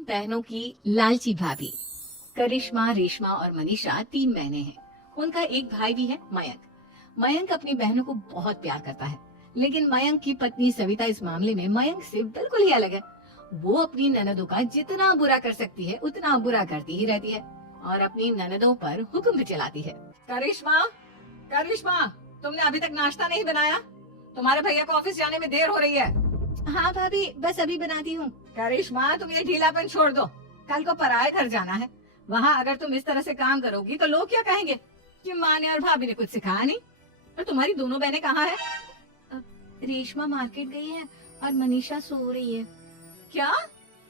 तीन बहनों की लालची भाभी। करिश्मा, रेशमा और मनीषा तीन बहनें हैं। उनका एक भाई भी है, मयंक। मयंक अपनी बहनों को बहुत प्यार करता है, लेकिन मयंक की पत्नी सविता इस मामले में मयंक से बिल्कुल ही अलग है। वो अपनी ननदों का जितना बुरा कर सकती है उतना बुरा करती ही रहती है और अपनी ननदों पर हुक्म भी चलाती है। करिश्मा, करिश्मा, तुमने अभी तक नाश्ता नहीं बनाया? तुम्हारे भैया को ऑफिस जाने में देर हो रही है। हाँ भाभी, बस अभी बनाती हूँ। करिश्मा, तुम ये ढीलापन छोड़ दो। कल को पराये घर जाना है। वहाँ अगर तुम इस तरह से काम करोगी तो लोग क्या कहेंगे कि माँ ने और भाभी ने कुछ सिखाया नहीं। और तुम्हारी दोनों बहनें कहाँ है? रेशमा मार्केट गई है और मनीषा सो रही है। क्या?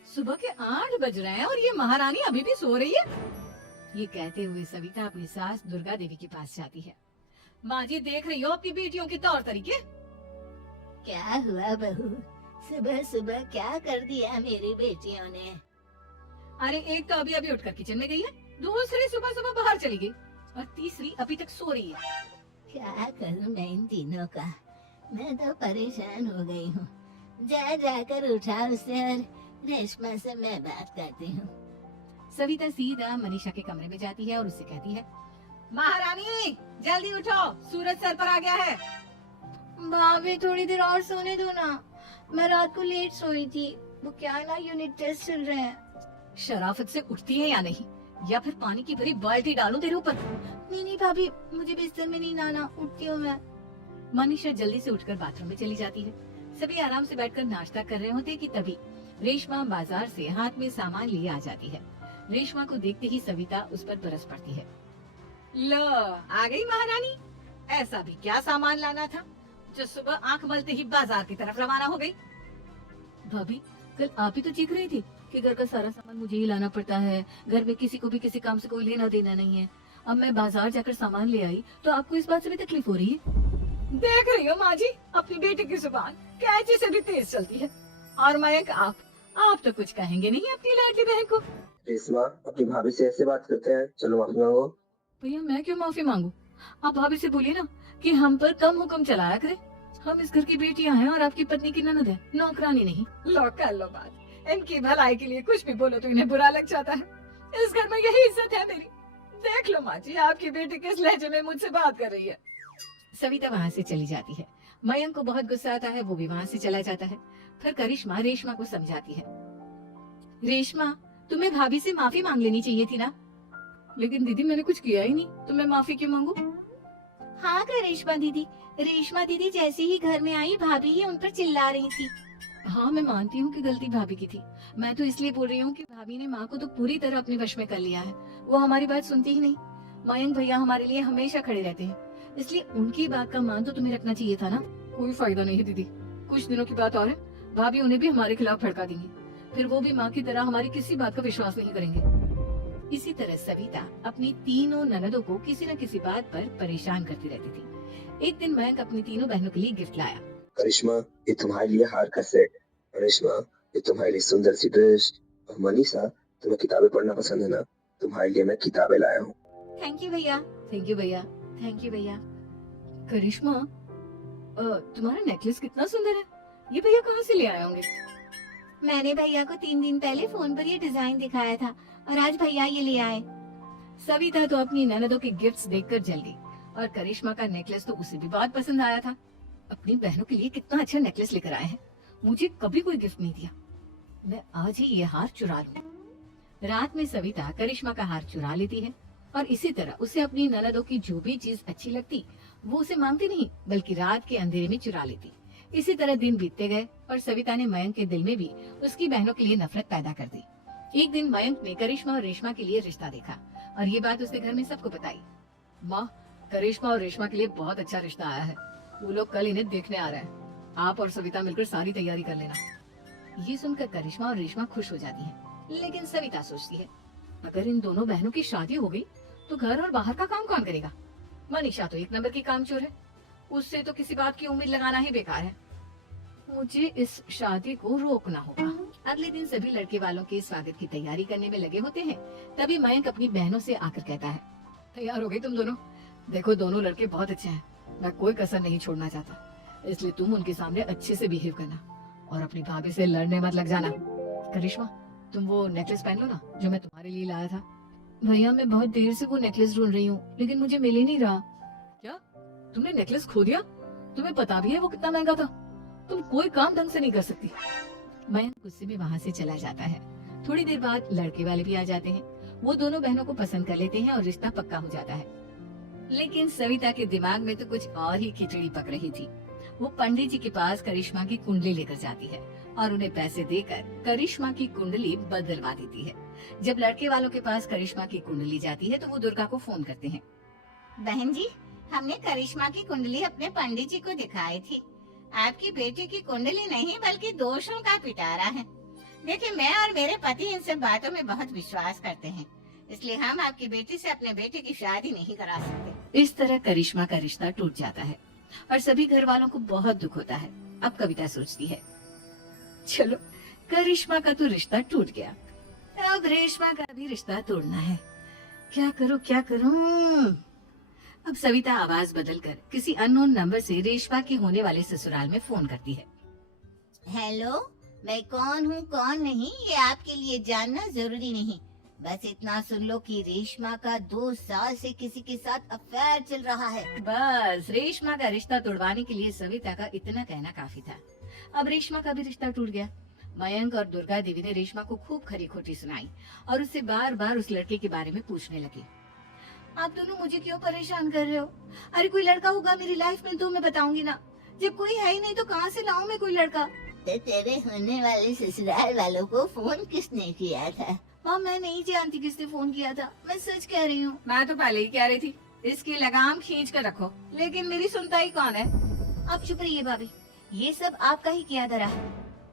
सुबह के 8 बज रहे हैं और ये महारानी अभी भी सो रही है? ये कहते हुए सविता अपनी सास दुर्गा देवी के पास जाती है। माँ जी, देख रही हो अपनी बेटियों के तौर तरीके? क्या हुआ बहू, सुबह सुबह क्या कर दिया मेरी बेटियों ने? अरे एक तो अभी अभी उठकर किचन में गई है, दूसरी सुबह सुबह बाहर चली गई और तीसरी अभी तक सो रही है। क्या करूं मैं इन तीनों का? मैं तो परेशान हो गई हूँ। जा जाकर उठा उसे और रेशमा से मैं बात करती हूँ। सविता सीधा मनीषा के कमरे में जाती है और उससे कहती है, महारानी जल्दी उठो, सूरज सर पर आ गया है। भाभी थोड़ी देर और सोने दो ना, मैं रात को लेट सोई थी। वो क्या है ना, यूनिट टेस्ट चल रहे हैं। शराफत से उठती है या नहीं, या फिर पानी की भरी बाल्टी डालूं तेरे ऊपर? नहीं भाभी, मुझे बिस्तर में नहीं लाना, उठती हूँ मैं। मनीषा जल्दी से उठकर बाथरूम में चली जाती है। सभी आराम से बैठकर नाश्ता कर रहे होते कि तभी रेशमा बाजार से हाथ में सामान लिए आ जाती है। रेशमा को देखते ही सविता उस पर बरस पड़ती है। लो, आ गई महारानी। ऐसा भी क्या सामान लाना था जो सुबह आंख मलते ही बाजार की तरफ रवाना हो गई? भाभी, कल आप ही तो चीख रही थी कि घर का सारा सामान मुझे ही लाना पड़ता है, घर में किसी को भी किसी काम से कोई लेना देना नहीं है। अब मैं बाजार जाकर सामान ले आई तो आपको इस बात से भी तकलीफ हो रही है? देख रही हो माँ जी, अपनी बेटी की जुबान कैंची से भी तेज चलती है। और मयंक, आप तो कुछ कहेंगे नहीं अपनी लाडली बहन को? रेशमा, अपनी भाभी से ऐसे बात करते हैं? चलो माफी मांगो। भैया, मैं क्यों माफी मांगू? आप भाभी से बोलिए ना कि हम पर कम हुक्म चलाया करे। हम इस घर की बेटियां हैं और आपकी पत्नी की ननद है, नौकरानी नहीं। लो कर लो बात। इनकी भलाई के लिए कुछ भी बोलो तो इन्हें बुरा लग जाता है। इस घर में यही इज्जत है मेरी। देख लो माँ जी, आपकी बेटी किस लहजे में मुझसे बात कर रही है। सविता वहाँ से चली जाती है। मयंक को बहुत गुस्सा आता है, वो भी वहाँ से चला जाता है। फिर करिश्मा रेशमा को समझाती है, रेशमा, तुम्हें भाभी से माफी मांग लेनी चाहिए थी ना। लेकिन दीदी, मैंने कुछ किया ही नहीं, तो मैं माफी क्यों मांगू? हाँ करिश्मा दीदी, रेशमा दीदी जैसे ही घर में आई, भाभी ही उन पर चिल्ला रही थी। हाँ, मैं मानती हूँ कि गलती भाभी की थी। मैं तो इसलिए बोल रही हूँ कि भाभी ने माँ को तो पूरी तरह अपने वश में कर लिया है। वो हमारी बात सुनती ही नहीं। मयंक भैया हमारे लिए हमेशा खड़े रहते हैं, इसलिए उनकी बात का मान तो तुम्हें रखना चाहिए था ना। कोई फायदा नहीं है दीदी, कुछ दिनों की बात और है, भाभी उन्हें भी हमारे खिलाफ भड़का देंगी। फिर वो भी माँ की तरह हमारी किसी बात का विश्वास नहीं करेंगे। इसी तरह सविता अपनी तीनों ननदों को किसी न किसी बात पर परेशान करती रहती थी। एक दिन मयंक अपनी तीनों बहनों के लिए गिफ्ट लाया। करिश्मा, ये तुम्हारे लिए हार का सेट। रेशमा, ये तुम्हारे लिए सुंदर सी ड्रेस। और मनीषा, तुम्हें किताबें पढ़ना पसंद है ना? तुम्हारे लिए मैं किताबें लाया हूँ। थैंक यू भैया। थैंक यू भैया। थैंक यू भैया। करिश्मा, तुम्हारा नेकलेस कितना सुंदर है। ये भैया कहाँ से ले आए होंगे? मैंने भैया को 3 दिन पहले फोन पर ये डिजाइन दिखाया था और आज भैया ये ले आए। सविता तो अपनी ननदों के गिफ्ट्स देखकर जल गई और करिश्मा का नेकलेस तो उसे भी बहुत पसंद आया था। अपनी बहनों के लिए कितना अच्छा नेकलेस लेकर आए हैं, मुझे कभी कोई गिफ्ट नहीं दिया। मैं आज ही ये हार चुरा लूं। रात में सविता करिश्मा का हार चुरा लेती है और इसी तरह उसे अपनी ननदों की जो भी चीज अच्छी लगती वो उसे मांगती नहीं, बल्कि रात के अंधेरे में चुरा लेती। इसी तरह दिन बीतते गए और सविता ने मयंक के दिल में भी उसकी बहनों के लिए नफरत पैदा कर दी। एक दिन मयंक ने करिश्मा और रेशमा के लिए रिश्ता देखा और ये बात उसने घर में सबको बताई। माँ, करिश्मा और रेशमा के लिए बहुत अच्छा रिश्ता आया है। वो लोग कल इन्हें देखने आ रहे हैं। आप और सविता मिलकर सारी तैयारी कर लेना। ये सुनकर करिश्मा और रेशमा खुश हो जाती हैं, लेकिन सविता सोचती है, अगर इन दोनों बहनों की शादी हो गई तो घर और बाहर का काम कौन करेगा? मनीषा तो 1 नंबर की कामचोर है, उससे तो किसी बात की उम्मीद लगाना ही बेकार है। मुझे इस शादी को रोकना होगा। अगले दिन सभी लड़के वालों के स्वागत की तैयारी करने में लगे होते हैं। तभी मयंक अपनी बहनों से आकर कहता है, तैयार हो गई तुम दोनों? देखो, दोनों लड़के बहुत अच्छे हैं, मैं कोई कसर नहीं छोड़ना चाहता, इसलिए तुम उनके सामने अच्छे से बिहेव करना और अपनी भाभी से लड़ने मत लग जाना। करिश्मा, तुम वो नेकलेस पहन लो ना जो मैं तुम्हारे लिए लाया था। भैया मैं बहुत देर से वो नेकलेस ढूंढ रही हूँ लेकिन मुझे मिल ही नहीं रहा। क्या तुमने नेकलेस खो दिया? तुम्हें पता भी है वो कितना महंगा था? तुम कोई काम ढंग से नहीं कर सकती। मयंक गुस्से में वहाँ से चला जाता है। थोड़ी देर बाद लड़के वाले भी आ जाते हैं। वो दोनों बहनों को पसंद कर लेते हैं और रिश्ता पक्का हो जाता है। लेकिन सविता के दिमाग में तो कुछ और ही खिचड़ी पक रही थी। वो पंडित जी के पास करिश्मा की कुंडली लेकर जाती है और उन्हें पैसे देकर करिश्मा की कुंडली बदलवा देती है। जब लड़के वालों के पास करिश्मा की कुंडली जाती है तो वो दुर्गा को फोन करते हैं। बहन जी, हमने करिश्मा की कुंडली अपने पंडित जी को दिखाई थी। आपकी बेटी की कुंडली नहीं बल्कि दोषों का पिटारा है। देखिए, मैं और मेरे पति इन सब बातों में बहुत विश्वास करते हैं, इसलिए हम आपकी बेटी से अपने बेटे की शादी नहीं करा सकते। इस तरह करिश्मा का रिश्ता टूट जाता है और सभी घर वालों को बहुत दुख होता है। अब कविता सोचती है, चलो करिश्मा का तो रिश्ता टूट गया, अब रेशमा का भी रिश्ता तोड़ना है। क्या करूं क्या करूं? अब सविता आवाज बदलकर किसी अननोन नंबर से रेशमा के होने वाले ससुराल में फोन करती है। हेलो, मैं कौन हूँ कौन नहीं ये आपके लिए जानना जरूरी नहीं। बस इतना सुन लो कि रेशमा का 2 साल से किसी के साथ अफेयर चल रहा है। बस रेशमा का रिश्ता तोड़वाने के लिए सविता का इतना कहना काफी था। अब रेशमा का भी रिश्ता टूट गया। मयंक और दुर्गा देवी ने रेशमा को खूब खरी खोटी सुनाई और उससे बार बार उस लड़के के बारे में पूछने लगी। आप दोनों मुझे क्यों परेशान कर रहे हो? अरे कोई लड़का होगा मेरी लाइफ में तो मैं बताऊंगी ना। जब कोई है ही नहीं तो कहाँ से लाऊं मैं कोई लड़का? तो तेरे होने वाले ससुराल वालों को फोन किसने किया था? माँ मैं नहीं जानती किसने फोन किया था, मैं सच कह रही हूँ। मैं तो पहले ही कह रही थी इसकी लगाम खींच कर रखो, लेकिन मेरी सुनता ही कौन है। आप चुप रहिए भाभी, ये सब आपका ही किया धरा है।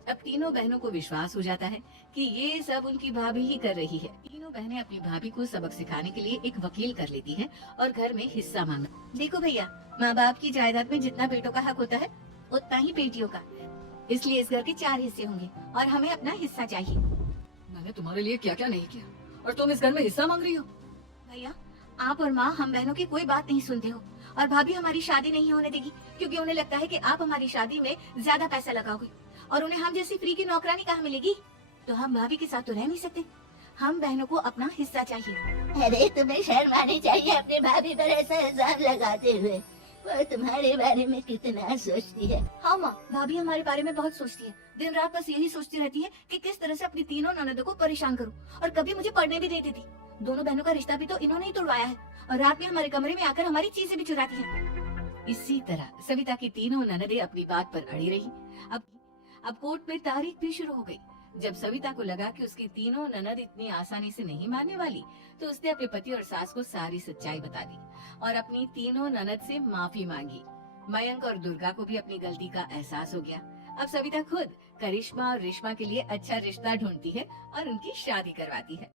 अब तीनों बहनों को विश्वास हो जाता है कि ये सब उनकी भाभी ही कर रही है। तीनों बहनें अपनी भाभी को सबक सिखाने के लिए एक वकील कर लेती हैं और घर में हिस्सा मांगा। देखो भैया, माँ बाप की जायदाद में जितना बेटों का हक होता है उतना ही बेटियों का, इसलिए इस घर के 4 हिस्से होंगे और हमें अपना हिस्सा चाहिए। मैंने तुम्हारे लिए क्या क्या नहीं किया और तुम इस घर में हिस्सा मांग रही हो? भैया, आप और माँ हम बहनों की कोई बात नहीं सुनते हो और भाभी हमारी शादी नहीं होने देगी क्योंकि उन्हें लगता है कि आप हमारी शादी में ज्यादा पैसा लगाओगे और उन्हें हम जैसी फ्री की नौकरानी कहाँ मिलेगी। तो हम भाभी के साथ तो रह नहीं सकते, हम बहनों को अपना हिस्सा चाहिए। अरे तुम्हें शर्म आनी चाहिए अपने भाभी पर ऐसा इल्जाम लगाते हुए। वो तुम्हारे बारे में कितना सोचती है। हाँ माँ, भाभी हमारे बारे में बहुत सोचती है। दिन रात बस यही सोचती रहती है कि किस तरह से अपनी तीनों ननदों को परेशान करूं और कभी मुझे पढ़ने भी नहीं देती। दोनों बहनों का रिश्ता भी तो इन्होंने ही तोड़वाया है और रात में हमारे कमरे में आकर हमारी चीजें भी चुराती है। इसी तरह सविता की तीनों ननदें अपनी बात पर अड़ी रही। अब कोर्ट में तारीख भी शुरू हो गई। जब सविता को लगा कि उसकी तीनों ननद इतनी आसानी से नहीं मानने वाली, तो उसने अपने पति और सास को सारी सच्चाई बता दी और अपनी तीनों ननद से माफी मांगी। मयंक और दुर्गा को भी अपनी गलती का एहसास हो गया। अब सविता खुद करिश्मा और रेशमा के लिए अच्छा रिश्ता ढूंढती है और उनकी शादी करवाती है।